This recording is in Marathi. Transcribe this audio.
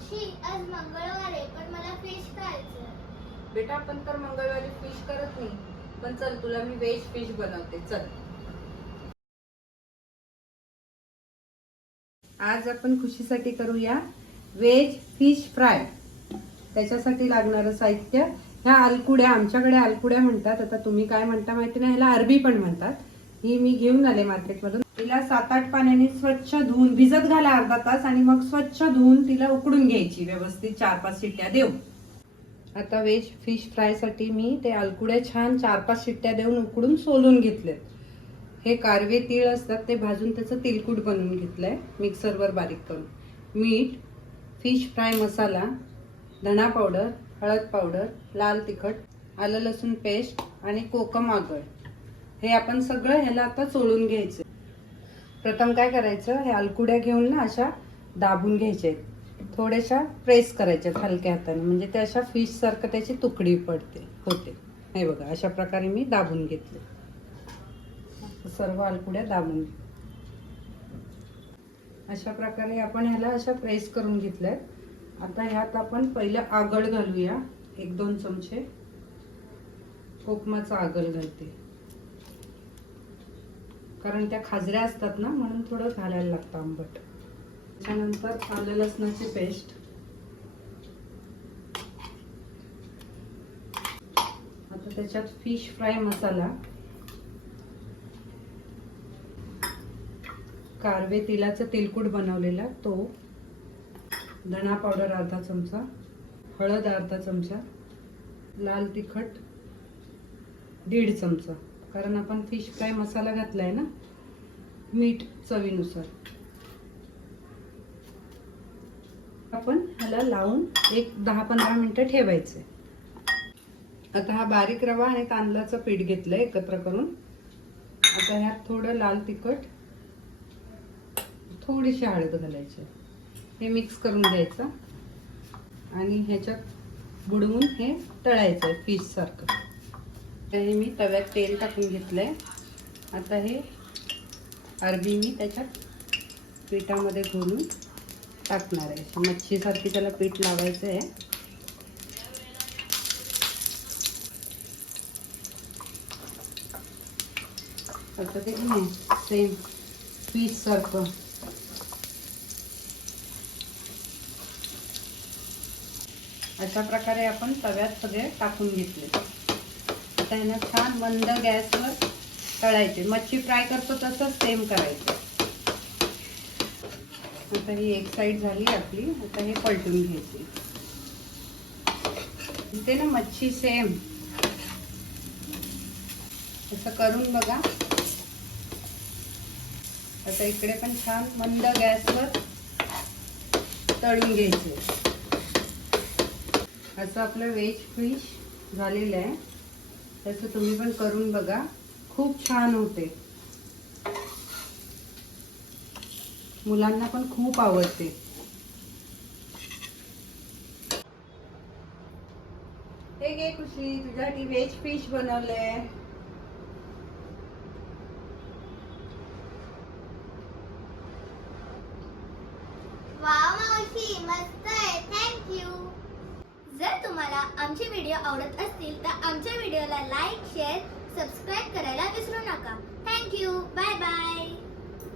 मावशी आज मंगळवार आहे पण मला फिश खायचं. बेटा आपण तर मंगळवारी फिश करत नाही, पण चल तुला मी व्हेज फिश बनवते. चल आज आपण खुशीसाठी करूया व्हेज फिश फ्राय. त्याच्यासाठी लागणारं साहित्य, ह्या अलकुड्या, आमच्याकडे अलकुड्या म्हणतात, आता तुम्ही काय म्हणता माहिती नाही, ह्याला अरबी पण म्हणतात. ही मी घेऊन आले मार्केटमधून. तिला 7-8 पाण्याने स्वच्छ धुवून भिजत घाला अर्धा तास, आणि मग स्वच्छ धुवून तिला उकडून घ्यायची व्यवस्थित 4-5 शिट्ट्या देऊन. आता व्हेज फिश फ्राय साठी मी ते अलकुड्या छान 4-5 शिट्ट्या देऊन उकडून सोलून घेतलेत. हे कारवे तीळ असतात ते भाजून त्याचं तिलकूट बनवून घेतलंय मिक्सरवर बारीक करून. मीठ, फिश फ्राय मसाला, धणा पावडर, हळद पावडर, लाल तिखट, आलं लसूण पेस्ट आणि कोकम आगळ, हे आपण सगळं ह्याला आता चोळून घ्यायचं. प्रथम काय करायचं, हे अलकुड्या घेऊन ना अशा दाबून घ्यायच्या, थोड्याशा प्रेस करायच्या हलक्या हाताने, म्हणजे त्या अशा फिश सारखं त्याची तुकडी होते. हे बघा, अशा प्रकारे मी दाबून घेतले. सर्व अलकुड्या दाबून अशा प्रकारे आपण ह्याला अशा प्रेस करून घेतल्यात. आता ह्यात आपण पहिलं आगळ घालूया. 1-2 चमचे कोकमाचा आगळ घालते, कारण त्या खाजऱ्या असतात ना, म्हणून थोडं घालायला लागतं आंबट. त्यानंतर आलं लसणाची पेस्ट. आता त्याच्यात फिश फ्राय मसाला, कारवे तिलाचं तिलकूट बनवलेला तो, धणा पावडर अर्धा चमचा, हळद अर्धा चमचा, लाल तिखट 1.5 चमचा, कारण आपण फिश फ्राय मसाला घातलाय ना. मीठ चवीनुसार. आपण ह्याला लावून एक 10-15 मिनिटं ठेवायचे. आता हा बारीक रवा आणि तांदळाचं पीठ घेतलंय एकत्र करून. आता ह्यात थोडं लाल तिखट, थोडीशी हळद घालायची, हे मिक्स करून घ्यायचं आणि ह्याच्यात बुडवून हे तळायचं फिश सारखं. हे मी तव्यात तेल टाकून घेतलंय. आता हे अरबी मी त्याच्यात पिठामध्ये घोलून टाकणार आहे. मच्छीसारखी त्याला पीठ लावायचं आहे. आता ते सेम फिश सारखं अशा प्रकारे आपण तव्यात सगळे टाकून घेतले. आता यांना छान मंद गॅसवर तळायचे. मच्छी फ्राय करतो तसंच सेम करायचं. आता ही एक साइड झाली आपली. आता हे पलटून घ्यायची. इथे ना मच्छी सेम असं करून बघा. आता इकडे पण छान मंद गॅसवर तळून घ्यायचे. असं आपलं व्हेज फिश झालेलं आहे. तसं तुम्ही पण करून बघा, खूप छान होते. मुलांना पण खूप आवडते. हे घे खुशी, तुझ्यासाठी व्हेज फिश बनवलंय. वाव मावशी, मस्त आहे. थँक्यू. जर तुम्हाला आमचे व्हिडिओ आवडत असतील तर आमच्या व्हिडिओला लाईक, शेअर, सबस्क्राईब करायला विसरू नका. थँक्यू. Bye bye.